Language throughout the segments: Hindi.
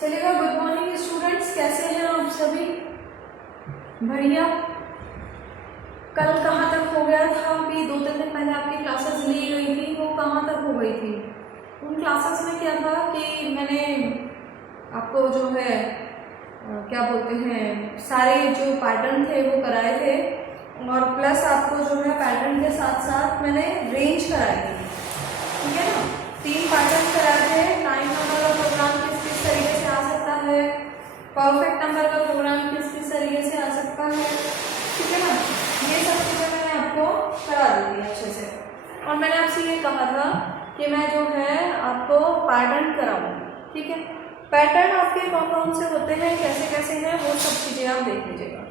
चलिएगा। गुड मॉर्निंग स्टूडेंट्स, कैसे हैं आप सभी? बढ़िया। कल कहाँ तक हो गया था? अभी 2-3 दिन पहले आपकी क्लासेस ली गई थी, वो कहाँ तक हो गई थी? उन क्लासेस में क्या था कि मैंने आपको जो है क्या बोलते हैं, सारे जो पैटर्न थे वो कराए थे, और प्लस आपको जो है पैटर्न के साथ साथ मैंने रेंज कराई थी। ठीक है ना? 3 पैटर्न कराए थे। 9 नंबर का प्रोग्राम किस किस तरीके से आ सकता है, परफेक्ट नंबर का प्रोग्राम किस किस तरीके से आ सकता है। ठीक है ना? ये सब चीज़ें मैंने आपको करा दी थी अच्छे से, और मैंने आपसे ये कहा था कि मैं जो है आपको पैटर्न कराऊंगी। ठीक है? पैटर्न आपके कौन कौन से होते हैं, कैसे कैसे हैं, वो सब चीज़ें आप देख लीजिएगा।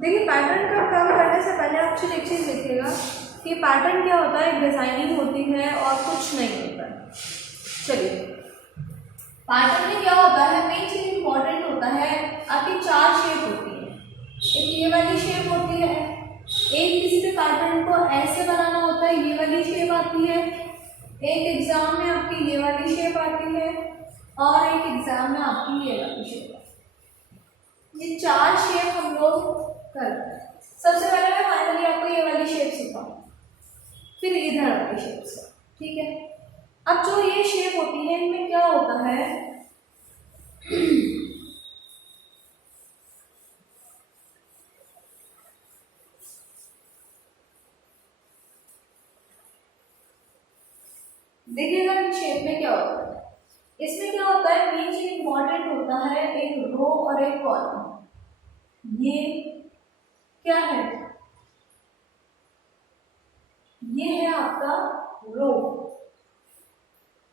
देखिए, पैटर्न का काम करने से पहले आप एक चीज़ देखिएगा कि पैटर्न क्या होता है। एक डिजाइनिंग होती है और कुछ नहीं होता है। चलिए, पैटर्न में क्या होता है, मेन चीज इंपॉर्टेंट होता है, आपकी 4 शेप होती है। एक ये वाली शेप होती है, एक किसी भी पैटर्न को ऐसे बनाना होता है, ये वाली शेप आती है, एक एग्जाम में आपकी ये वाली शेप आती है, और एक एग्जाम में आपकी ये वाली शेप आती है। ये 4 शेप हम लोग करते हैं। सबसे पहले मैं फाइनली आपको ये वाली शेप सिखाऊंगा, फिर इधर वाली शेप से। ठीक है? अब जो ये शेप होती है, इनमें क्या होता है, देखिएगा इन शेप में क्या होता है। इसमें क्या होता है, मेन चीज इंपॉर्टेंट होता है, एक रो और एक कॉलम। ये क्या है? ये है आपका रो।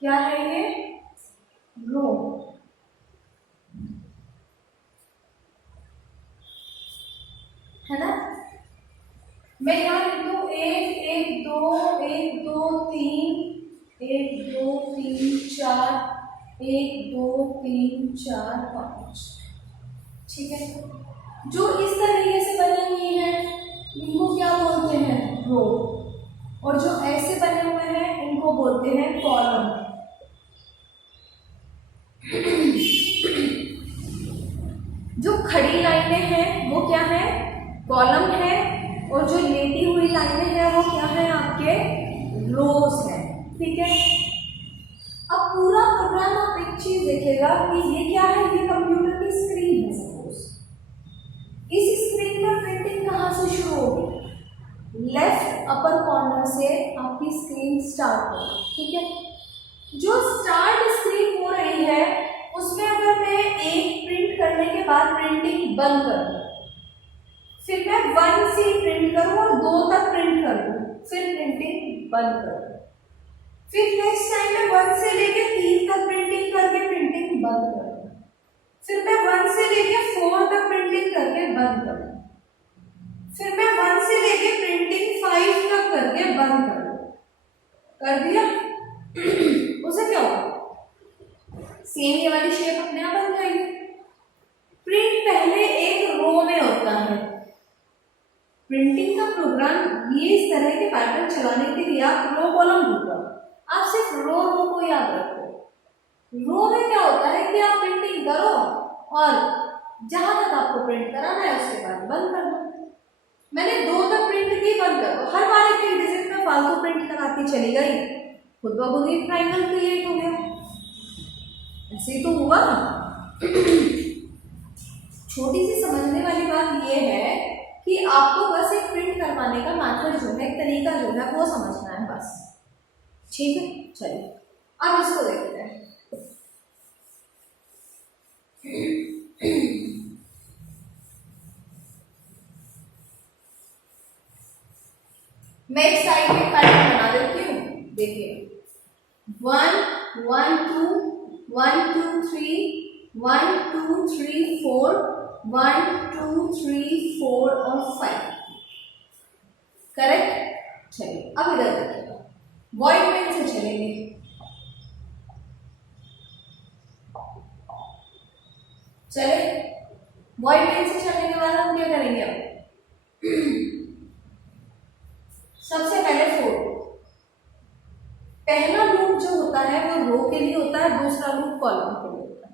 क्या है ये? रो। है ना? मैं यहाँ लिख दूँ 1 1 2 1 2 3 1 2 3 4 1 2 3 4 5। ठीक है? जो इस तरीके से बनी हुई है इनको क्या बोलते हैं? रो। और जो ऐसे बने हुए हैं इनको बोलते हैं कॉलम। जो खड़ी लाइनें हैं वो क्या है? कॉलम है, और जो लेटी हुई लाइनें हैं वो क्या है? आपके रोज है। ठीक है? अब पूरा प्रोग्राम आप एक चीज देखिएगा कि ये क्या है, ये कंप्यूटर की स्क्रीन है। सपोज इस स्क्रीन पर प्रिंटिंग कहाँ से शुरू होगी? लेफ्ट अपर कॉर्नर से आपकी स्क्रीन स्टार्ट होगी। ठीक है? जो स्टार्ट स्क्रीन हो रही है उसमें अगर मैं एक प्रिंट करने के बाद प्रिंटिंग बंद कर दूं, फिर मैं 1 से प्रिंट करूं और 2 तक प्रिंट कर दूं, फिर प्रिंटिंग बंद कर दूं, फिर नेक्स्ट टाइम मैं 1 से लेके 3 तक प्रिंटिंग करके प्रिंटिंग बंद कर दूं, फिर मैं 1 से लेके 4 तक प्रिंटिंग करके बंद कर दूं, फिर मैं 1 से लेके प्रिंटिंग 5 तक करके बंद कर दूं। कर दिया? उसे क्या होगा? सेम ये वाली शेप अपने आप बन जाएगी। प्रिंट पहले एक रो में होता है। प्रिंटिंग का प्रोग्राम ये इस तरह के पैटर्न चलाने के लिए आप रो कॉलम होगा, आप सिर्फ रो को याद रखो। रो में क्या होता है कि आप प्रिंटिंग करो और जहां तक आपको प्रिंट कराना है उसके बाद बंद कर दो। मैंने 2 तक प्रिंट की, बंद कर दो। हर बार एक डिजिट में फालतू प्रिंट कराती चली गई, खुद ब खुद ही ट्रायंगल क्रिएट हो गया। ऐसे तो हुआ। छोटी सी समझने वाली बात यह है कि आपको बस एक प्रिंट करवाने का मेथड जो है, एक तरीका जो है वो समझना है बस। ठीक है? चलिए अब इसको देखते हैं। मैं एक साइड में पैटर्न बना देती हूँ। देखिए 1 1 2 1 2 3 1 2 3 4 1 2 3 4 और 5। करेक्ट? चलिए अब इधर देखिएगा, वॉइड पेन से चलेंगे। चले, वॉइड पेन से चलने के बाद हम क्या करेंगे? अब सबसे पहले 4, पहला लूप जो होता है वो रो के लिए होता है, दूसरा लूप कॉलम के लिए होता है।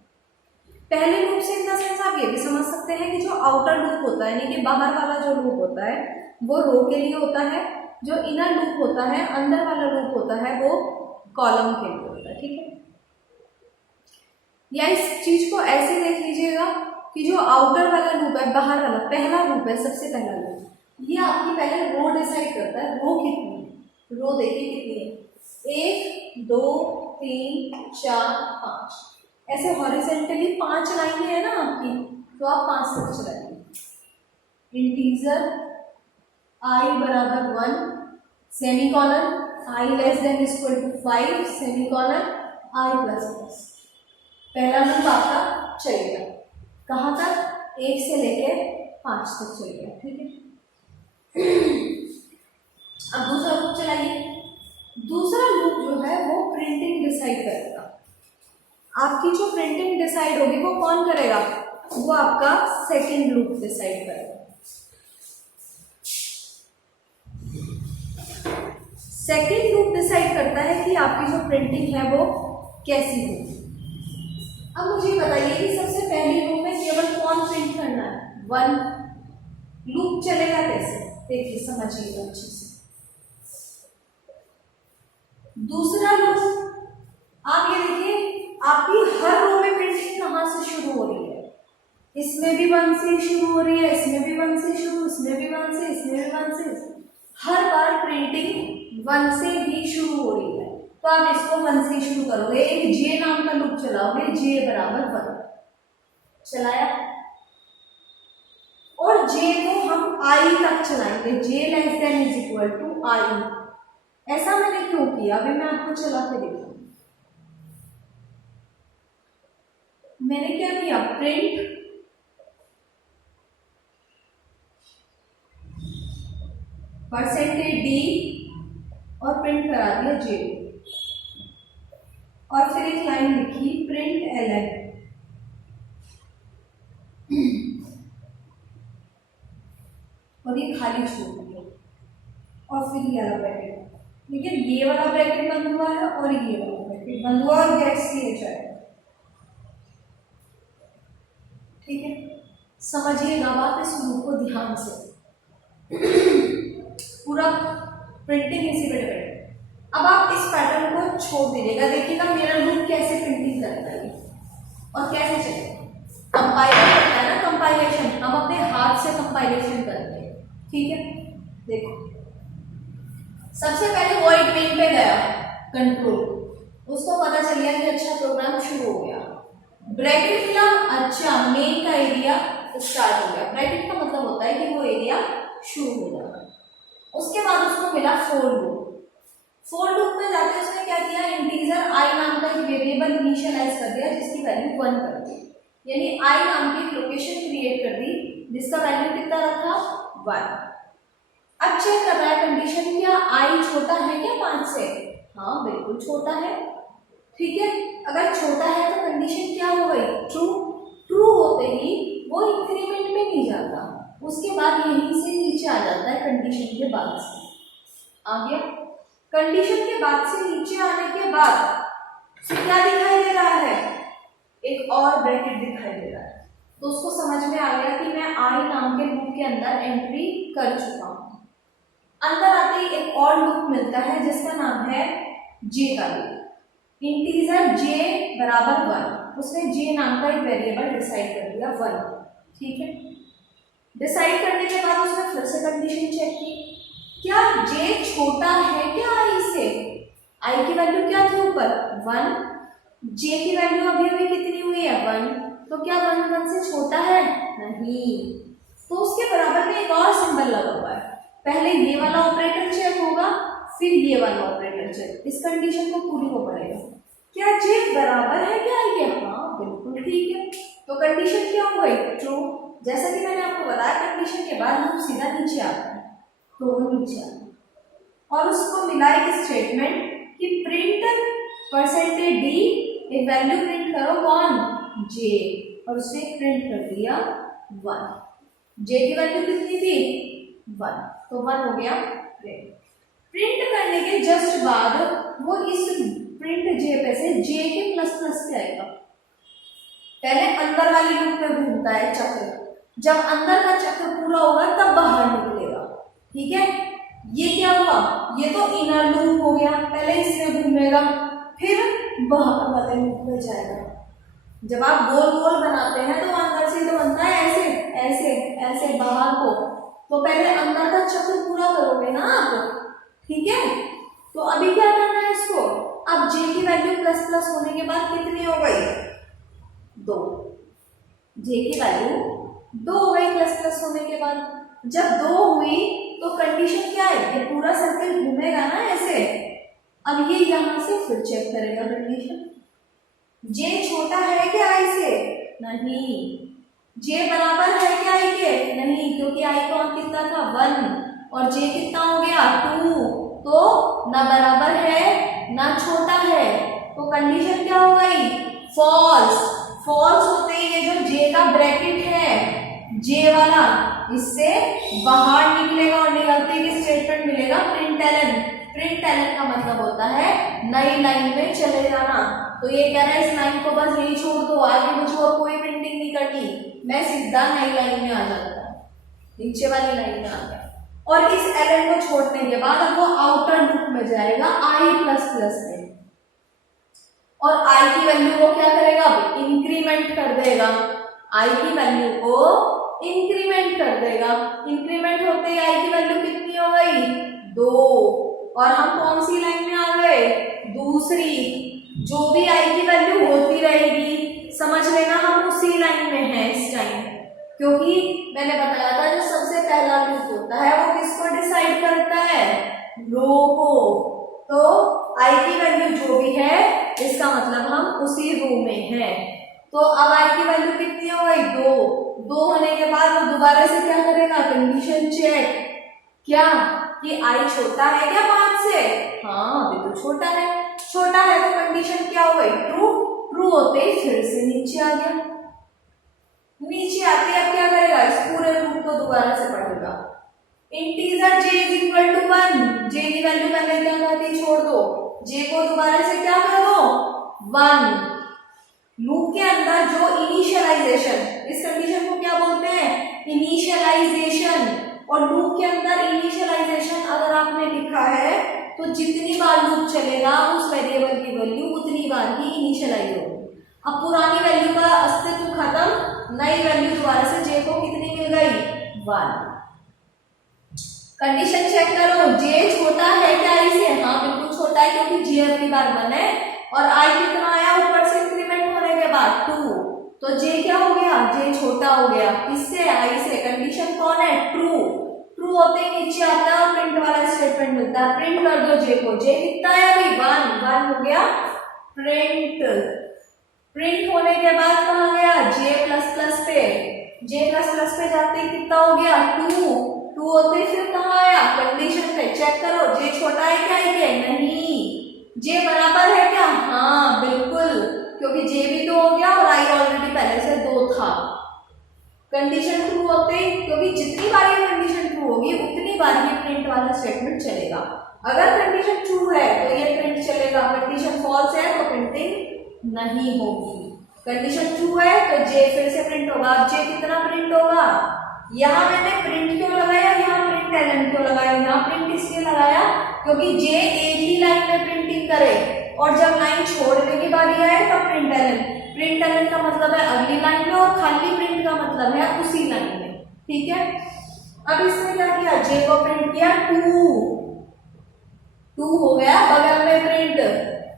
पहले लूप से इन द सेंस आप ये भी समझ सकते हैं कि जो आउटर लूप होता है यानी कि बाहर वाला जो लूप होता है वो रो के लिए होता है, जो इनर लूप होता है, अंदर वाला लूप होता है, वो कॉलम के लिए होता है। ठीक है, या इस चीज को ऐसे देख लीजिएगा कि जो आउटर वाला लूप है, बाहर वाला पहला लूप है, सबसे पहला लूप, ये आपकी पहले रो डिसाइड करता है। रो कितनी है, रो देखिए कितनी है, 1 2 3 4 5, ऐसे हॉरिजेंटली 5 लाइनें है ना आपकी, तो आप 5 तक चलाइए। इंटीजर आई बराबर 1 semicolon, i less than equal to 5 semicolon, i plus plus, पहला लूप आपका चलेगा कहाँ तक, 1 से लेके 5 तक चलेगा। ठीक है, अब दूसरा लूप चलाइए। दूसरा लूप जो है वो प्रिंटिंग डिसाइड करेगा। आपकी जो प्रिंटिंग डिसाइड होगी वो कौन करेगा, वो आपका सेकंड लूप डिसाइड करेगा। सेकंड लूप डिसाइड करता है कि आपकी जो प्रिंटिंग है वो कैसी होगी। अब मुझे बताइए कि सबसे पहली लूप में केवल कौन प्रिंट करना है, 1। लूप चलेगा कैसे, देखिए समझिएगा अच्छे से। दूसरा लूप आप ये देखिए, आपकी हर रो में प्रिंटिंग कहाँ से शुरू हो रही है, इसमें भी 1 से शुरू हो रही है, इसमें भी 1 से शुरू, इसमें भी 1 से, इसमें भी 1 से, हर बार प्रिंटिंग 1 से ही शुरू हो रही है। तो आप इसको 1 से शुरू करोगे, एक जे नाम का लूप चलाओगे, जे बराबर 1 चलाया, और जे को हम आई तक चलाएंगे, j less than is equal to i. ऐसा मैंने क्यों किया, अभी मैं आपको चला के दिखाऊं। मैंने क्या किया, प्रिंट परसेंटेज डी और प्रिंट करा दिया जे, और फिर एक लाइन लिखी प्रिंट एलएन, और ये खाली छोड़ दिया, और फिर ये वाला ब्रैकेट, देखिए ये वाला ब्रैकेट बंद हुआ है और ये वाला ब्रैकेट बंद हुआ और गैस सी एच आएगा। ठीक है, समझिएगा बात इस लूप को ध्यान से, पूरा प्रिंटिंग इसी पे डिपेंड है। अब आप इस पैटर्न को छोड़ दीजिएगा, देखिएगा मेरा लूप कैसे प्रिंटिंग करता है और कैसे चलेगा। कंपाइलर करता है ना, कंपाइलेशन, हम अपने हाथ से कंपाइलेशन करते हैं। ठीक है, देखो सबसे पहले वॉइड मेन पे गया कंट्रोल, उसको पता चल गया कि अच्छा प्रोग्राम शुरू हो गया, ब्रैकेट मिला, अच्छा मेन का एरिया स्टार्ट हो गया। ब्रैकेट का मतलब होता है कि वो एरिया शुरू हो जाता है। उसके बाद उसको मिला फोर लूप। फोर लूप में जाके उसने क्या किया, इंटीजर आई नाम का एक वेरिएबल इनिशियलाइज कर दिया जिसकी वैल्यू 1 कर दी, यानी आई नाम की एक लोकेशन क्रिएट कर दी जिसका वैल्यू कितना रखा, 1। अब चेक कर रहा है कंडीशन, क्या आई छोटा है क्या 5 से, हाँ बिल्कुल छोटा है। ठीक है, अगर छोटा है तो कंडीशन क्या हो गई, ट्रू। ट्रू होते ही वो इंक्रीमेंट में नहीं जाता, उसके बाद यहीं से नीचे आ जाता है कंडीशन के बाद से। आ गया, कंडीशन के बाद से नीचे आने के बाद क्या दिखाई दे रहा है, एक और ब्रैकेट दिखाई दे रहा है। तो उसको समझ में आ गया कि मैं आई नाम के लूप के अंदर एंट्री कर चुका हूं। अंदर आते ही एक और लूप मिलता है जिसका नाम है जे का लूप। इंटीजर जे बराबर 1, उसने जे नाम का एक वेरिएबल डिसाइड कर दिया 1। ठीक है, डिसाइड करने के बाद उसने फिर से कंडीशन चेक की, क्या जे छोटा है क्या आई से, आई की वैल्यू क्या थी ऊपर 1, जे की वैल्यू अभी अभी कितनी हुई है 1, तो क्या 1 1 से छोटा है, नहीं। तो उसके बराबर में एक और सिंबल लगा हुआ है, पहले ये वाला ऑपरेटर चेक होगा फिर ये वाला ऑपरेटर चेक, इस कंडीशन को पूरी को पड़ेगा, क्या जे बराबर है क्या आई के, हाँ बिल्कुल ठीक है। तो कंडीशन क्या हो गई, ट्रू। जैसा कि मैंने आपको बताया कंडीशन के बाद हम सीधा नीचे आते हैं, तो वो नीचे आता है और उसको मिला एक स्टेटमेंट कि प्रिंट परसेंटेज डी, एक वैल्यू प्रिंट करो कौन, जे, और उसने प्रिंट कर दिया 1। जे की वैल्यू कितनी थी 1, तो 1 हो गया प्रिंट। प्रिंट करने के जस्ट बाद वो इस प्रिंट जे पे से जे के प्लस प्लस पे आएगा, पहले अंदर वाली लूप में घूमता है चक्र, जब अंदर का चक्र पूरा होगा तब बाहर निकलेगा। ठीक है, ये क्या हुआ, ये तो इनर लूप हो गया, पहले इसमें घूमेगा फिर बाहर वाले लूप में जाएगा। जब आप गोल गोल बनाते हैं तो अंदर से तो बनता है ऐसे ऐसे ऐसे बाहर को, तो पहले अंदर का चक्र पूरा करोगे ना आप। ठीक है, तो अभी क्या करना है इसको, अब जे की वैल्यू प्लस प्लस होने के बाद कितनी हो गई, 2। जे की वैल्यू 2 हो गई प्लस प्लस होने के बाद। जब 2 हुई तो कंडीशन क्या है, ये पूरा सर्कल घूमेगा ना ऐसे। अब ये यहां से फिर चेक करेगा कंडीशन, जे छोटा है क्या आई से, नहीं। जे बराबर है क्या आई के, नहीं, क्योंकि आई को कितना था 1 और जे कितना हो गया 2, तो ना बराबर है ना छोटा है, तो कंडीशन क्या हो गई, फॉल्स। फॉल्स होते ही ये जो जे का ब्रैकेट है जे वाला, इससे बाहर निकलेगा और निकलते ही स्टेटमेंट मिलेगा प्रिंट एलन। प्रिंट एलन का मतलब होता है नई लाइन में चले जाना। तो ये कह रहा है इस लाइन को बस यही छोड़ दो, आगे मुझे और कोई प्रिंटिंग नहीं करनी, मैं सीधा नई लाइन में आ जाता हूँ, नीचे वाली लाइन में आ गया। और इस एलन को छोड़ने के बाद अब वो आउटर लूप में जाएगा आई प्लस प्लस में, और आई की वैल्यू को क्या करेगा, इंक्रीमेंट कर देगा। आई की वैल्यू को इंक्रीमेंट कर देगा। इंक्रीमेंट होते ही आई की वैल्यू कितनी हो गई, 2, और हम कौन सी लाइन में आ गए, दूसरी। जो भी आई की वैल्यू होती रहेगी समझ लेना हम उसी लाइन में हैं इस टाइम, क्योंकि मैंने बताया था जो सबसे पहला लूप होता है वो किसको डिसाइड करता है, रो को। तो आई की वैल्यू जो भी है इसका मतलब हम उसी रो में हैं। तो अब आई की वैल्यू कितनी हो गई, 2 होने के बाद वो दोबारा से क्या करेगा, कंडीशन चेक, क्या कि आई छोटा है क्या 5 से, हाँ अभी तो छोटा है। छोटा है तो कंडीशन क्या हो गई, ट्रू। ट्रू होते ही फिर से नीचे आ गया। नीचे आते अब क्या करेगा, इस पूरे लूप को दोबारा से पढ़ेगा। Integer j is equal to 1, j की वैल्यू पहले क्या कहती छोड़ दो, जे को दोबारा से क्या कर दो 1। लूप के अंदर जो इनिशियलाइजेशन, इस कंडीशन को क्या बोलते हैं, इनिशियलाइजेशन। और लूप के अंदर इनिशियलाइजेशन अगर आपने लिखा है तो जितनी बार लूप चलेगा उस वेरिएबल की वैल्यू उतनी बार ही इनिशियलाइज होगी। अब पुरानी वैल्यू का अस्तित्व खत्म, नई वैल्यू दोबारा से जे को कितनी मिल गई, 1। कंडीशन चेक करो, जे छोटा है क्या आई से, हाँ बिल्कुल छोटा है क्योंकि जे अपनी बार 1 है, और आई कितना आया ऊपर से इंक्रीमेंट होने के बाद 2, तो जे क्या हो गया, जे छोटा हो गया किससे, आई से। कंडीशन कौन है, ट्रू। ट्रू होते ही नीचे आता है और प्रिंट वाला स्टेटमेंट मिलता है, प्रिंट कर दो जे को। जे कितना है अभी 1 हो गया प्रिंट। प्रिंट होने के बाद कहाँ गया, जे प्लस प्लस पे। जे प्लस प्लस पे जाते कितना हो गया 2 होते फिर कहाँ आया, कंडीशन पे। चेक करो जे छोटा है क्या है, नहीं। जे बराबर है क्या, हाँ बिल्कुल, क्योंकि जे भी 2 हो गया और आई ऑलरेडी पहले से 2 था। कंडीशन ट्रू होते ही, क्योंकि जितनी बार ये कंडीशन ट्रू होगी उतनी बार ही प्रिंट वाला स्टेटमेंट चलेगा। अगर कंडीशन ट्रू है तो ये प्रिंट चलेगा, कंडीशन फॉल्स है तो प्रिंटिंग नहीं होगी। कंडीशन ट्रू है तो जे फिर से प्रिंट होगा। अब जे कितना प्रिंट होगा, यहाँ मैंने प्रिंट क्यों लगाया, यहाँ प्रिंट एलन क्यों लगाया, यहाँ प्रिंट इसलिए लगाया क्योंकि जे एक ही लाइन में प्रिंटिंग करे और जब लाइन छोड़ने की बारी आए तब प्रिंट एलन। प्रिंट एलन का मतलब है अगली लाइन में, और खाली प्रिंट का मतलब है उसी लाइन में। ठीक है, अब इसने क्या किया, जे को प्रिंट किया 2 हो गया बगल में प्रिंट।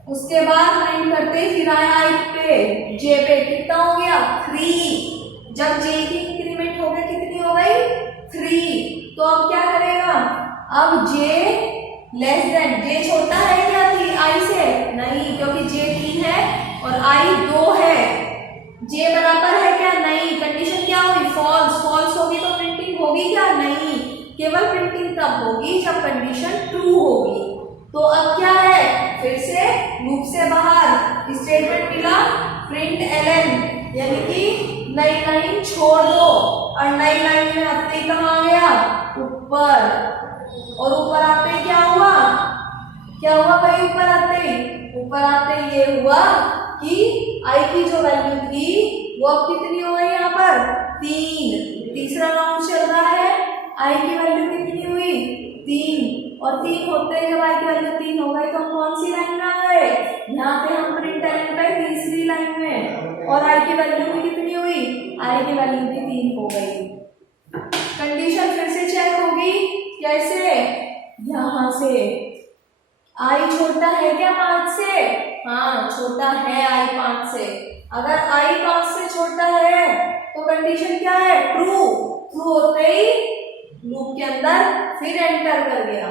उसके बाद प्रिंट करते फिर आया आई पे, जे पे कितना हो गया 3। जब जे की इंक्रीमेंट हो गई कितनी हो गई 3, तो अब क्या करेगा, अब जे लेस देन, जे छोटा है क्या थी आई से, नहीं, क्योंकि जे 3 है और आई 2 है। जे बराबर है क्या, नहीं। कंडीशन क्या होगी, फॉल्स। फॉल्स होगी तो प्रिंटिंग होगी क्या, नहीं। केवल प्रिंटिंग तब होगी जब कंडीशन ट्रू होगी। तो अब क्या है, फिर से लूप से बाहर स्टेटमेंट मिला प्रिंट एलन, यानी कि नई लाइन छोड़ दो, और नई लाइन में आते ही कहाँ आ गया, ऊपर। और ऊपर आते क्या हुआ, क्या हुआ भाई, ऊपर आते ये हुआ कि आई की जो वैल्यू थी वो अब कितनी हो गई यहाँ पर 3। तीसरा राउंड चल रहा है, आई की वैल्यू कितनी हुई 3, और 3 होते ही जब आई की वैल्यू 3 हो गई तो हम कौन सी लाइन में आ गए, यहाँ पे हम प्रिंट एलिमेंट पे तीसरी लाइन में, और आई की वैल्यू भी कितनी हुई, आई की वैल्यू भी 3 हो गई। कंडीशन फिर से चेक होगी, कैसे, यहाँ से आई छोटा है क्या 5 से, हाँ छोटा है आई 5 से। अगर आई 5 से छोटा है तो कंडीशन क्या है, ट्रू। ट्रू होते ही लूप के अंदर फिर एंटर कर गया।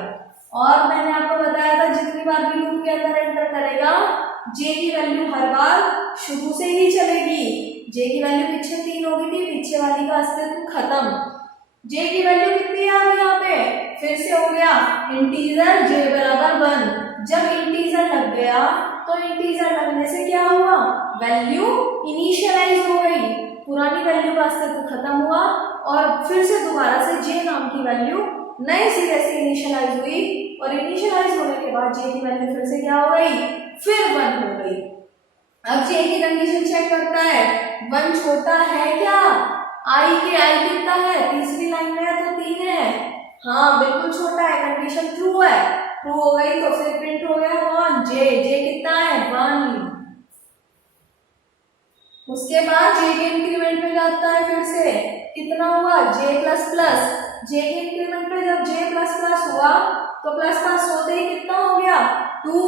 और मैंने आपको बताया था जितनी बार भी लूप के अंदर एंटर करेगा जे की वैल्यू हर बार शुरू से ही चलेगी। जे की वैल्यू पीछे 3 होगी थी, पीछे वाली का अस्तित्व खत्म। जे की वैल्यू कितनी है अब यहाँ पे, फिर से हो गया इंटीजर जे बराबर 1। जब इंटीजर लग गया तो इंटीजर लगने से क्या हुआ, वैल्यू इनिशियलाइज हो गई, पुरानी वैल्यू का अस्तित्व खत्म हुआ और फिर से दोबारा से जे नाम की वैल्यू नए सिरे से इनिशियलाइज हुई, और इनिशियलाइज होने के बाद जे की वैल्यू फिर से क्या हो गई, फिर 1 हो गई। अब जे की कंडीशन चेक करता है, 1 छोटा है क्या आई के, आई कितना है, तीसरी लाइन में है तो 3 है, हाँ बिल्कुल छोटा है, कंडीशन ट्रू है। ट्रू हो गई तो फिर प्रिंट हो गया कौन, जे। जे कितना है 1। उसके बाद जे के इंक्रीमेंट में जाता है, फिर से कितना हुआ जे प्लस प्लस। जे के इंक्रीमेंट में जब जे प्लस प्लस हुआ तो प्लस प्लस होते ही कितना हो गया 2।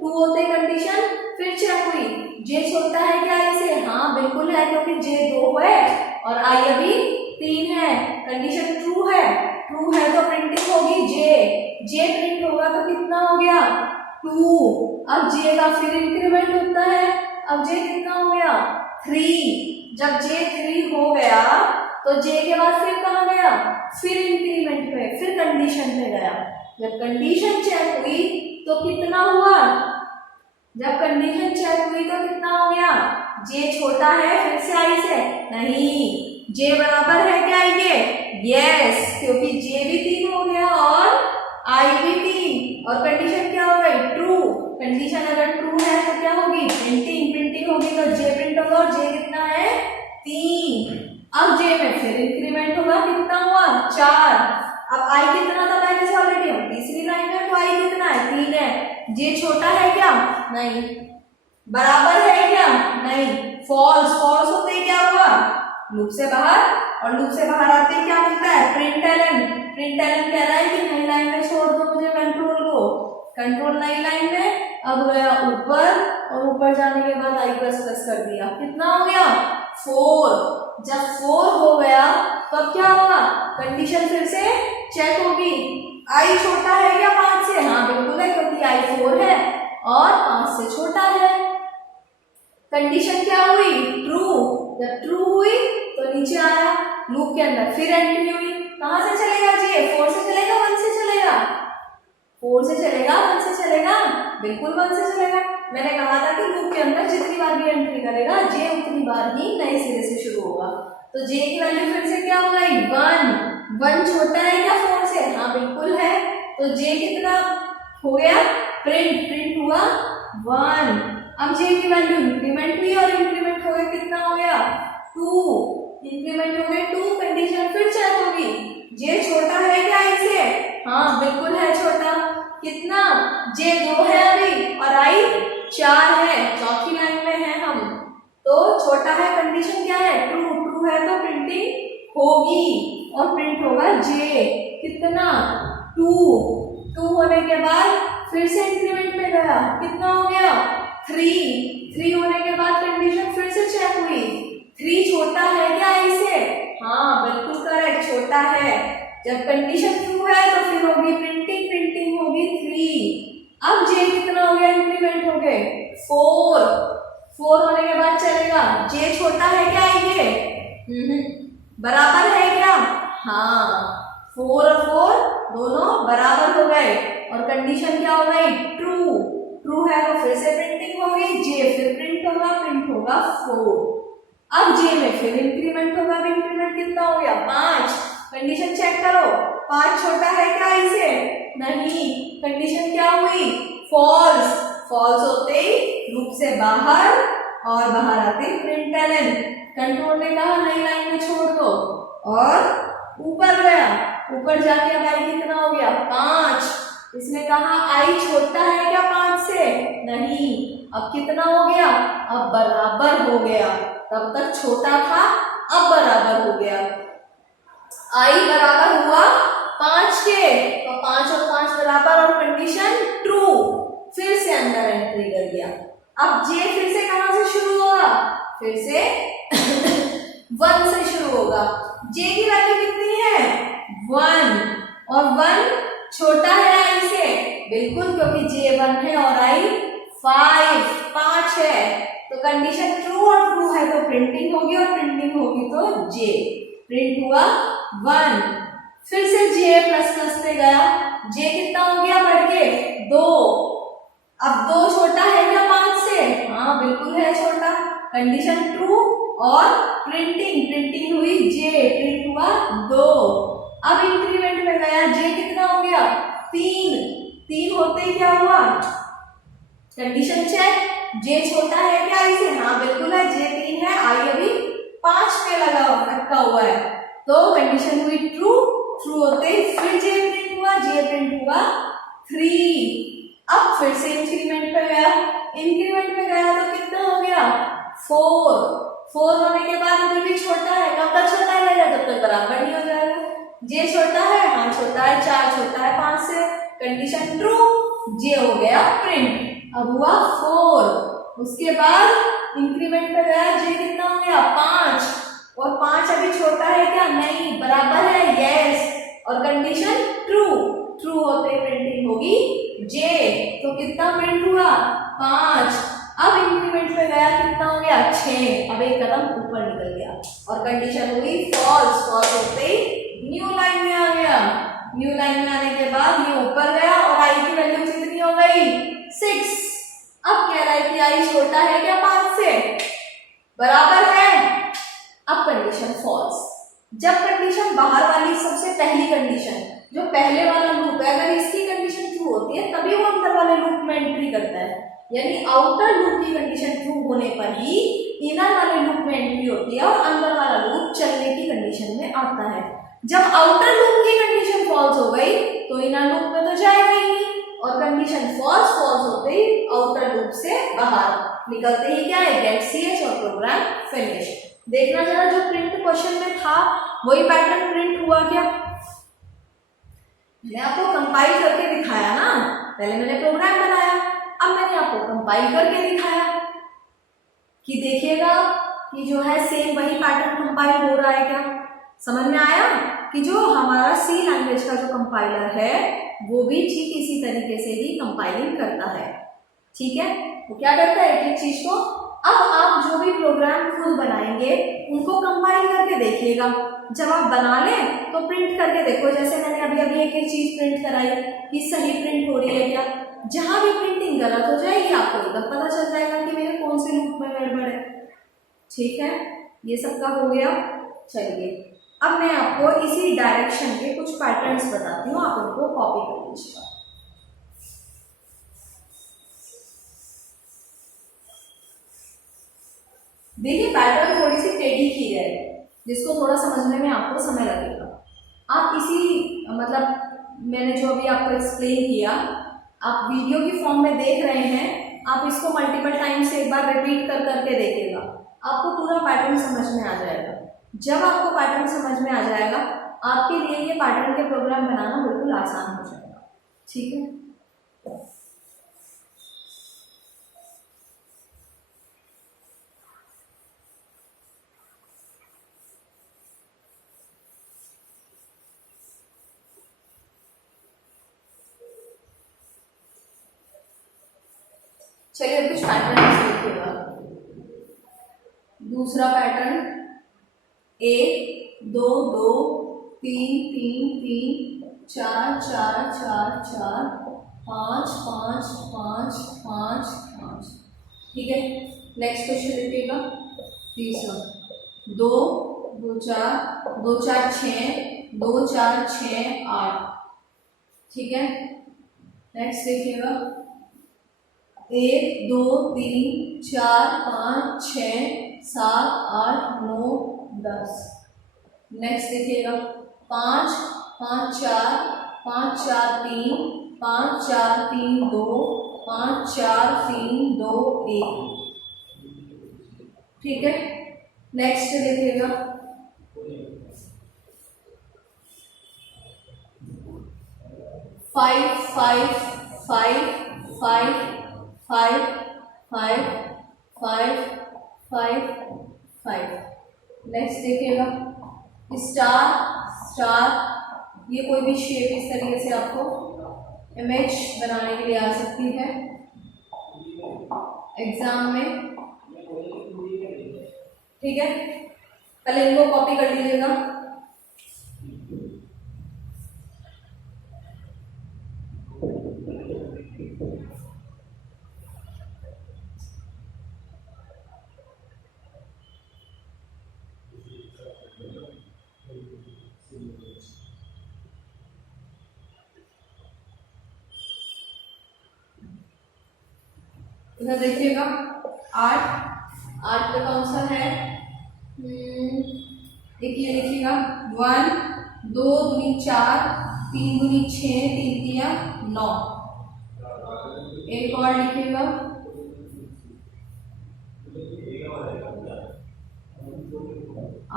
2 होते ही कंडीशन फिर चेक हुई, जे छोटा है क्या आई से, हाँ बिल्कुल है, क्योंकि जे 2 है और आई अभी 3 है, कंडीशन ट्रू है। ट्रू है तो प्रिंटिंग होगी जे। जे प्रिंट होगा तो कितना हो गया 2। अब जे का फिर इंक्रीमेंट होता है, अब जे कितना हो गया 3। जब जे 3 हो गया तो जे के बाद फिर कहाँ गया, फिर इंक्रीमेंट पे, फिर कंडीशन पे गया। जब कंडीशन चेक हुई तो कितना हुआ, जब कंडीशन चेक हुई तो कितना हो गया, जे छोटा है फिर से आई से, नहीं जे बराबर है क्या आई के, यस, क्योंकि जे भी 3 हो गया और आई भी 3, और कंडीशन क्या हो गई ट्रू। कंडीशन अगर ट्रू है तो क्या होगी, प्रिंटिंग। प्रिंटिंग होगी तो जे प्रिंट होगा, और जे कितना है 3। अब जे में फिर इंक्रीमेंट होगा, कितना हुआ 4। अब आई कितना था पहले से ऑलरेडी, हम तीसरी लाइन में, तो आई कितना है 3 है। जे छोटा है क्या, नहीं। बराबर है क्या, नहीं। फॉल्स। फॉल्स होते ही क्या हुआ, लूप से बाहर, और लूप से बाहर आते ही क्या मिलता है, प्रिंट एलन। प्रिंट एलन कह रहा है कि नई लाइन में छोड़ दो मुझे कंट्रोल को। कंट्रोल नई लाइन में, अब गया ऊपर, और ऊपर जाने के बाद आई प्लस प्लस कर दिया, कितना हो गया 4। जब 4 हो गया तो अब क्या होगा, कंडीशन फिर से चेक होगी, आई छोटा है क्या 5 से, हाँ बिल्कुल है, क्योंकि आई 4 है और 5 से छोटा है। कंडीशन क्या हुई ट्रू। जब ट्रू हुई तो नीचे आया, लूप के अंदर फिर एंट्री हुई, कहां से चलेगा जे, 4 से चलेगा 1 से चलेगा, 4 से चलेगा 1 से चलेगा, बिल्कुल 1 से चलेगा। मैंने कहा था कि लूप के अंदर जितनी बार भी एंट्री करेगा जे उतनी बार ही नए सिरे से शुरू होगा। तो जे की वैल्यू फिर से क्या हो गई 1। 1 छोटा है क्या 4 से, हाँ बिल्कुल है, तो जे कितना हो गया, प्रिंट। प्रिंट हुआ 1। अब जे की वैल्यू इंक्रीमेंट हुई, और इंक्रीमेंट हो गया कितना हो गया 2। इंक्रीमेंट हो गया 2, कंडीशन फिर चेक होगी, जे छोटा है क्या इसे, हाँ बिल्कुल है छोटा, कितना, जे 2 है अभी और आई 4 है, चौथी लाइन में है हम, तो छोटा है, कंडीशन क्या है ट्रू। ट्रू है तो प्रिंटिंग होगी, और प्रिंट होगा जे कितना 2। 2 होने के बाद फिर से इंक्रीमेंट में गया, कितना हो गया 3। 3 होने के बाद कंडीशन फिर से चेक हुई, 3 छोटा है क्या इसे, हाँ बिल्कुल करेक्ट, छोटा है। जब कंडीशन ट्रू है तो फिर होगी प्रिंटिंग। प्रिंटिंग होगी 3। अब जे कितना हो गया, इंक्रीमेंट हो गए 4। 4 होने के बाद चलेगा, जे छोटा है क्या ये, बराबर है क्या, हाँ 4 और 4 दोनों बराबर हो गए, और कंडीशन क्या हो गई ट्रू। ट्रू है तो फिर से प्रिंटिंग होगी, जे फिर प्रिंट होगा 4। अब जे में फिर इंक्रीमेंट होगा, इंक्रीमेंट कितना हो गया 5। कंडीशन चेक करो, 5 छोटा है क्या इसे, नहीं। कंडीशन क्या हुई फॉल्स। फॉल्स होते ही लूप से बाहर, और बाहर आते प्रिंट एलन। कंट्रोल ने कहा नई लाइन में छोड़ दो और ऊपर गया, ऊपर जाके अब आई कितना हो गया 5। इसने कहा आई छोटा है क्या 5 से, नहीं, अब कितना हो गया, अब बराबर हो गया, तब तक छोटा था अब बराबर हो गया। आई बराबर हुआ 5 के, तो 5 और 5 बराबर और कंडीशन ट्रू, फिर से अंदर एंट्री कर गया। अब जे फिर से कहां से शुरू होगा, फिर से 1 से शुरू होगा। जे की वैल्यू कितनी है 1 और 1 छोटा है आई से, बिल्कुल, क्योंकि जे 1 है और आई 5 है, तो कंडीशन ट्रू और ट्रू है तो प्रिंटिंग होगी और प्रिंटिंग होगी तो जे प्रिंट हुआ 1। फिर से जे प्लस प्लस पे गया, जे कितना हो गया बढ़ के 2। अब 2 छोटा है क्या 5 से, हाँ बिल्कुल है छोटा, कंडीशन ट्रू और प्रिंटिंग हुई जे, प्रिंट हुआ 2। अब इंक्रीमेंट में गया, जे कितना हो गया 3 होते ही क्या हुआ, कंडीशन चेक, जे छोटा है क्या आई से, हाँ बिल्कुल है, जे 3 है, आई अभी 5 पे रखा हुआ है, तो कंडीशन हुई ट्रू होते ही फिर जे प्रिंट हुआ, जे प्रिंट हुआ 3। अब फिर से इंक्रीमेंट पे गया, तो कितना हो गया 4 होने के बाद अभी भी छोटा है, कब तक छोटा रहेगा, तब तक बराबर नहीं हो जाएगा। जे छोटा है, हाँ छोटा है, 4 छोटा है 5 से, कंडीशन ट्रू, जे हो गया प्रिंट, अब हुआ 4। उसके बाद इंक्रीमेंट पे गया, जे कितना हो गया 5 और 5 अभी छोटा है क्या, नहीं, बराबर है, यस, और कंडीशन ट्रू होते ही प्रिंटिंग होगी जे, तो कितना प्रिंट हुआ 5। अब इंक्रीमेंट पे गया, कितना हो गया 6, अब एक कदम ऊपर निकल गया और कंडीशन हुई फॉल्स होते ही न्यू लाइन में आ गया। न्यू लाइन में आने के बाद ये ऊपर गया और आई की वैल्यू कितनी हो गई 6। अब कह रहा है कि आई छोटा है क्या 5 से, बराबर है, अब कंडीशन फॉल्स। जब कंडीशन बाहर वाली सबसे पहली कंडीशन जो पहले वाला लूप है, अगर इसकी कंडीशन ट्रू होती है तभी वो अंदर वाले लूप में एंट्री करता है, यानी आउटर लूप की कंडीशन ट्रू होने पर ही इनर वाले लूप में एंट्री होती है और अंदर वाला लूप चलने की कंडीशन में आता है। जब आउटर लूप की कंडीशन फॉल्स हो गई तो इनर लूप में तो जाएगा ही नहीं, और कंडीशन फॉल्स होते ही आउटर लूप से बाहर निकलते ही क्या है गेट ch और प्रोग्राम फिनिश। देखना जरा, जो प्रिंट क्वेश्चन में था वही पैटर्न प्रिंट हुआ क्या, मैंने आपको कंपाइल करके दिखाया ना, पहले मैंने प्रोग्राम बनाया, अब मैंने आपको कंपाइल करके दिखाया कि देखिएगा कि जो है सेम वही पैटर्न कंपाइल हो रहा है क्या, समझ में आया कि जो हमारा सी लैंग्वेज का जो कंपाइलर है वो भी ठीक इसी तरीके से ही कंपाइलिंग करता है, ठीक है, वो क्या करता है एक एक चीज को। अब आप जो भी प्रोग्राम खुद बनाएंगे उनको कंपाइल करके देखिएगा, जब आप बना लें तो प्रिंट करके देखो, जैसे मैंने अभी एक एक चीज प्रिंट कराई कि सही प्रिंट हो रही है क्या, जहां भी प्रिंटिंग गलत हो जाएगी आपको एकदम पता चल जाएगा कि मेरे कौन से लूप में गड़बड़ है, ठीक है, ये सबका हो गया। चलिए अब मैं आपको इसी डायरेक्शन के कुछ पैटर्न्स बताती हूँ, आप उनको कॉपी कर लीजिएगा। देखिए पैटर्न थोड़ी सी टेढ़ी की है, जिसको थोड़ा समझने में आपको समय लगेगा। आप इसी मतलब मैंने जो अभी आपको एक्सप्लेन किया आप वीडियो की फॉर्म में देख रहे हैं, आप इसको मल्टीपल टाइम से एक बार रिपीट कर करके देखिएगा, आपको पूरा पैटर्न समझ में आ जाएगा। जब आपको पैटर्न समझ में आ जाएगा आपके लिए ये पैटर्न के प्रोग्राम बनाना बिल्कुल आसान हो जाएगा, ठीक है। चलिए कुछ पैटर्न देखिएगा। दूसरा पैटर्न 1 2 2 3 3 3 4 4 4 4 5 5 5 5 5, ठीक है। नेक्स्ट क्वेश्चन देखिएगा। तीसरा 2 2 4 2 4 6 2 4 6 8, ठीक है। नेक्स्ट देखिएगा 1 2 3 4 5 6 7 8 9 10। नेक्स्ट देखिएगा 5 5 4 5 4 3 5 4 3 2 5 4 3 2 1। ठीक है, नेक्स्ट देखिएगा 5 5 5 5 5 5 5 5 5। नेक्स्ट देखिएगा स्टार स्टार, ये कोई भी शेप इस तरीके से आपको इमेज बनाने के लिए आ सकती है एग्जाम में। ठीक है, पहले इनको कॉपी कर लीजिएगा। इधर देखिएगा 8 8 पे कौन सा है, एक ये लिखिएगा 1 2 दूनी 4 3 दूनी 6 3 तिया 9। एक और लिखिएगा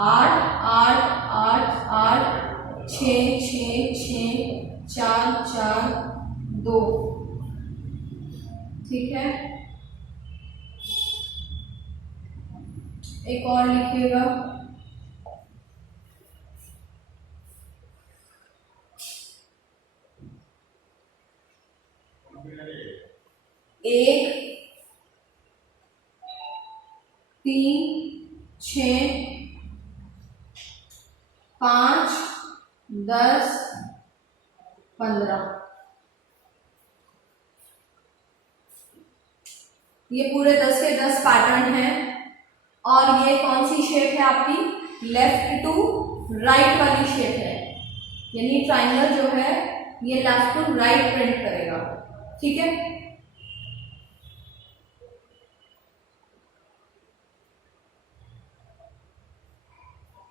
8 8 8 8 6 6 6 4 4 2। ठीक है, एक और लिखिएगा 1 3 6 5 10 15। ये पूरे 10 के 10 पैटर्न हैं और ये कौन सी शेप है आपकी, लेफ्ट टू राइट वाली शेप है, यानी ट्राइंगल जो है ये लेफ्ट टू राइट प्रिंट करेगा। ठीक है,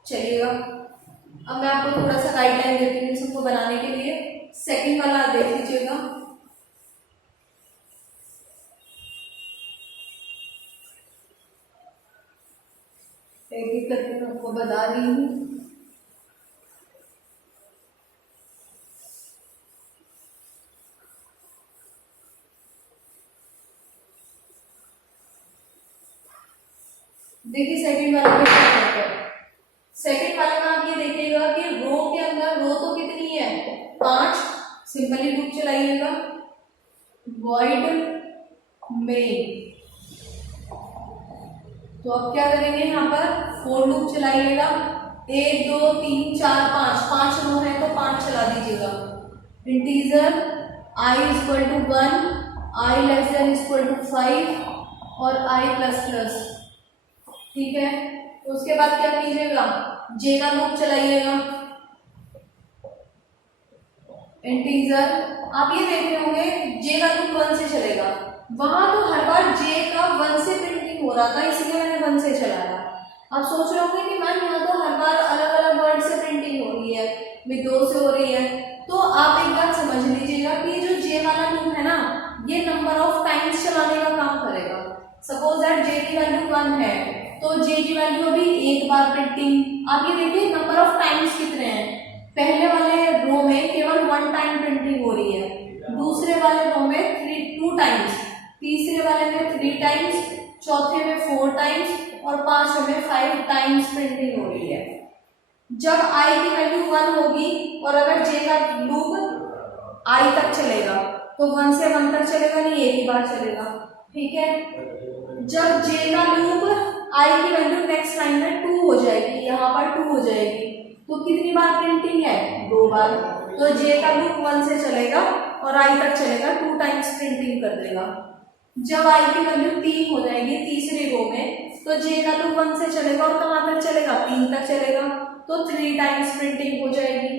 चलिएगा अब मैं आपको थोड़ा सा गाइडलाइन देती हूँ सबको बनाने के लिए। सेकंड वाला देख लीजिएगा, एक एक करके मैं आपको बता रही हूँ। देखिए सेकंड वाले में क्या करते हैं, सेकंड वाले में आप ये देखिएगा कि रो के अंदर रो तो कितनी है 5, सिंपली लूप चलाइएगा वॉइड मेन। तो अब क्या करेंगे, यहाँ पर फोर लूप चलाइएगा 1 2 3 4 5, 5 रो है तो 5 चला दीजिएगा। Integer i equal to 1, i less than equal to 5 और i प्लस प्लस। ठीक है, तो उसके बाद क्या कीजिएगा, j का लूप चलाइएगा इंटीजर। आप ये देख रहे होंगे j का लूप 1 से चलेगा, वहां तो हर बार j का 1 से प्रिंटिंग हो रहा था इसलिए मैंने 1 से चलाया। आप सोच रहे होंगे कि मैम यहाँ तो हर बार अलग अलग वर्ड से प्रिंटिंग हो रही है, भी 2 से हो रही है। तो आप एक बात समझ लीजिएगा कि जो j वाला लूप है ना, ये नंबर ऑफ टाइम्स चलाने का काम करेगा। सपोज दैट j की वैल्यू 1 है तो j की वैल्यू अभी एक बार प्रिंटिंग। आप ये देखिए नंबर ऑफ टाइम्स कितने हैं, पहले वाले रो में केवल 1 टाइम प्रिंटिंग हो रही है, दूसरे वाले रो में 2 टाइम्स, तीसरे वाले में 3 टाइम्स, चौथे में 4 टाइम्स और पांचवे में 5 टाइम्स प्रिंटिंग हो रही है। जब i की वैल्यू 1 होगी और अगर j का लूप i तक चलेगा तो 1 से 1 तक चलेगा, नहीं एक ही बार चलेगा। ठीक है, जब j का लूप i की वैल्यू नेक्स्ट लाइन में 2 हो जाएगी, यहाँ पर 2 हो जाएगी, तो कितनी बार प्रिंटिंग है 2 बार। तो j का लूप 1 से चलेगा और i तक चलेगा, 2 टाइम्स प्रिंटिंग कर देगा। जब i की वैल्यू 3 हो जाएगी तीसरी रो में तो j का लूप 1 से चलेगा और कहाँ तक चलेगा 3 तक चलेगा, तो 3 टाइम्स प्रिंटिंग हो जाएगी।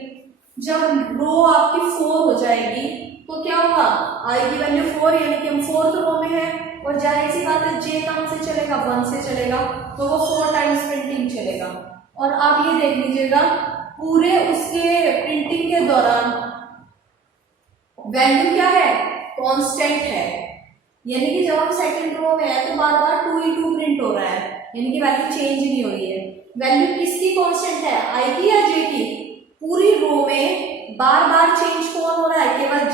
जब रो आपकी 4 हो जाएगी तो क्या होगा, i की वैल्यू 4 यानी कि हम 4th रो में है और जाहिर सी बात है जे कहाँ से चलेगा, 1 से चलेगा, तो वो 4 टाइम्स प्रिंटिंग चलेगा। और आप ये देख लीजिएगा पूरे उसके प्रिंटिंग के दौरान वैल्यू क्या है, कांस्टेंट है, यानी कि जब हम सेकंड रो में है तो बार बार 2 प्रिंट हो रहा है, यानी कि वैल्यू चेंज नहीं हो रही है। वैल्यू किसकी कांस्टेंट है, आई की या जे की? पूरी रो में बार बार चेंज कौन हो रहा है, केवल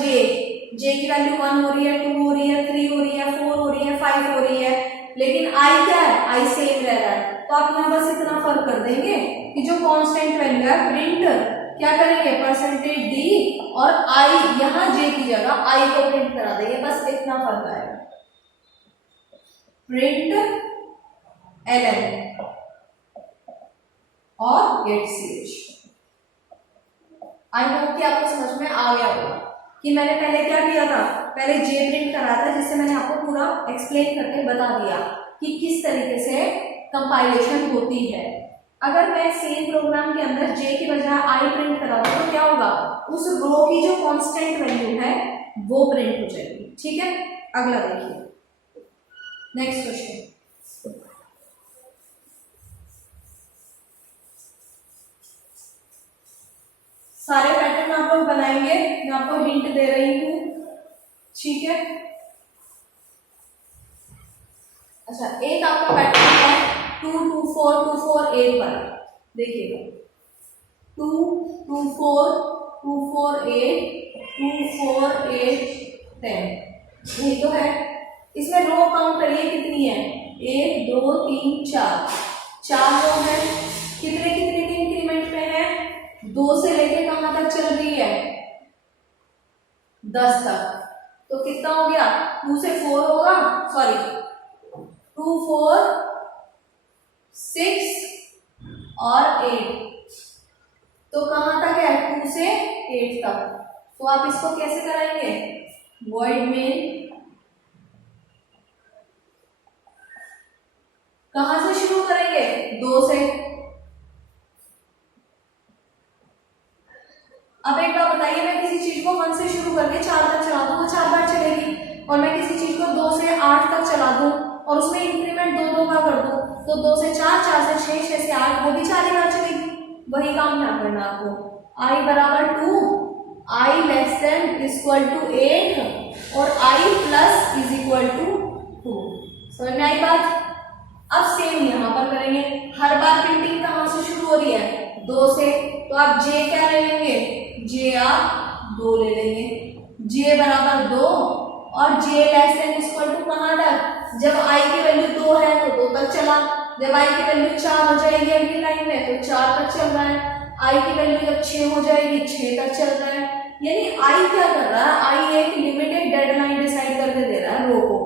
जे की वैल्यू 1 हो रही है, 2 हो रही है, 3 हो रही है, 4 हो रही है, 5 हो रही है, लेकिन आई क्या है, आई सेम रह रहा है। तो आप यहाँ बस इतना फर्क कर देंगे कि जो कांस्टेंट वैल्यू है प्रिंट क्या करेंगे, परसेंटेज डी, और आई यहाँ जे की जगह आई को प्रिंट करा देंगे, बस इतना फर्क आएगा। प्रिंट ln और गेट ch। आई होप कि आपको समझ में आ गया होगा कि मैंने पहले क्या किया था, पहले जे प्रिंट कराया था, जिससे मैंने आपको पूरा एक्सप्लेन करके बता दिया कि किस तरीके से कंपाइलेशन होती है। अगर मैं सेम प्रोग्राम के अंदर जे की बजाय आई प्रिंट करा दूं तो क्या होगा, उस रो की जो कांस्टेंट वैल्यू है वो प्रिंट हो जाएगी। ठीक है, अगला देखिए, नेक्स्ट क्वेश्चन। सारे पैटर्न आप लोग बनाएंगे, मैं आपको हिंट दे रही हूं, ठीक है। अच्छा, एक आपका पैटर्न है 2 2 4 2 4 8 पर, देखिएगा 2 2 4 2 4 8 2 4 8 10, यही तो है। इसमें रो काउंट करिए कितनी है, 1 2 3 4 रो है। कितने कितने के इंक्रीमेंट पे है, 2 से लेके कहां तक चल रही है, 10 तक। तो कितना हो गया, 2 से 4 होगा, सॉरी 2 4 6 और 8, तो कहां तक है, 2 से 8 तक। तो आप इसको कैसे कराएंगे, वॉइड में कहां से शुरू करेंगे, 2 से। अब एक बार बताइए, मैं किसी चीज को 1 से शुरू करके 4 तक चला दूं, वो 4 बार चलेगी, और मैं किसी चीज को 2 से 8 तक चला दूं और उसमें इंक्रीमेंट 2 का कर दूं, तो 2 से 4 4 से 6 6 से 8, वो भी 4 बार चलेगी। वही काम क्या करना आपको, i बराबर 2, i less than equal to 8 और i plus is equal to 2। समझ में आई बात। अब सेम यहां पर करेंगे, हर बार प्रिंटिंग कहां से शुरू हो रही है, 2 से, तो आप j क्या ले लेंगे, j आप 2 ले लेंगे, j बराबर 2 और j less than equal to कहां तक, जब i की वैल्यू 2 है तो 2 तक चला, जब i की वैल्यू 4 हो जाएगी अगली लाइन में तो 4 तक चल रहा है, i की वैल्यू जब 6 हो जाएगी 6 तक चल रहा है। यानी i क्या कर रहा है, i एक लिमिटेड डेडलाइन डिसाइड करके दे रहा है रो को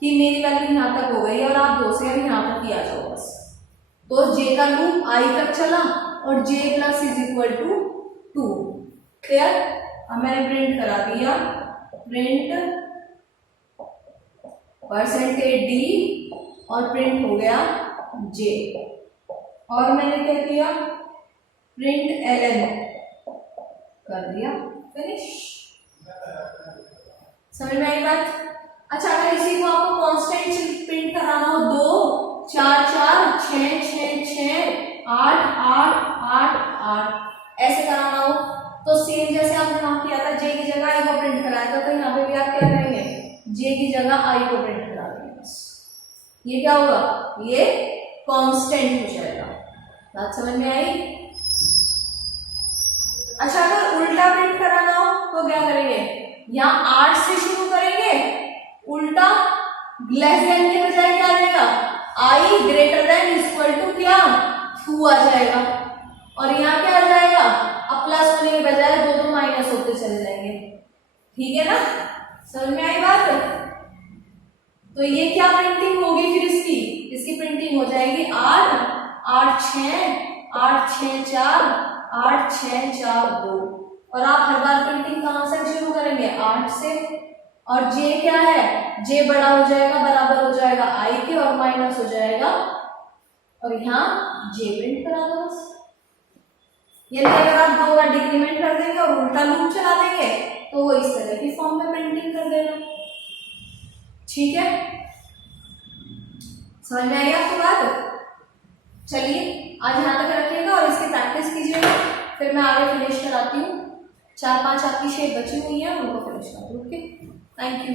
कि मेरी वैल्यू यहाँ तक हो गई और आप 2 से यहाँ तक ही आ जाओ बस। तो j का लूप i तक चला और j plus is equal to 2। Clear. अब मैंने प्रिंट करा दिया, प्रिंट परसेंटेज d और प्रिंट हो गया j, और मैंने क्या किया, प्रिंट ln कर दिया, फिनिश। समझ में आई बात। अच्छा, अगर इसी को आपको कांस्टेंट प्रिंट कराना हो, 2 4 4 6 6 6 8 8 8 8 ऐसे कराना हो तो सेम जैसे आपने वहां किया था, j की जगह i को प्रिंट कराया था, तो यहाँ पे भी आप क्या करेंगे, j की जगह i को प्रिंट करा देंगे बस। ये क्या होगा, ये कांस्टेंट हो जाएगा। बात समझ में आई। अच्छा, अगर उल्टा प्रिंट कराना हो तो क्या करेंगे, यहाँ 8 से शुरू करेंगे, उल्टा लेस देन के बजाय क्या आ जाएगा, i greater than equal to क्या 2 आ जाएगा, और यहाँ क्या आ जाएगा, अब प्लस होने के बजाय 2 2 माइनस होते चले जाएंगे। ठीक है ना, समझ में आई बात। तो ये क्या प्रिंटिंग होगी फिर, इसकी प्रिंटिंग हो जाएगी 8 8 6 8 6 4 8 6 4 2, और आप हर बार प्रिंटिंग कहां से शुरू करेंगे, 8 से, और j क्या है, j बड़ा हो जाएगा, बराबर हो जाएगा i के, और माइनस हो जाएगा, और यहाँ j प्रिंट करा दो बस। यानी अगर आप 2 बार डिक्रीमेंट कर देंगे और उल्टा लूप चला देंगे तो वो इस तरह की फॉर्म में प्रिंटिंग कर देगा। ठीक है, समझ में आई आपको बात? चलिए आज यहाँ तक रखिएगा और इसकी प्रैक्टिस कीजिएगा, फिर मैं आगे फिनिश कराती हूँ। 4-5 आपकी शेप बची हुई है, उनको फिनिश कर दूँ। Okay, thank you.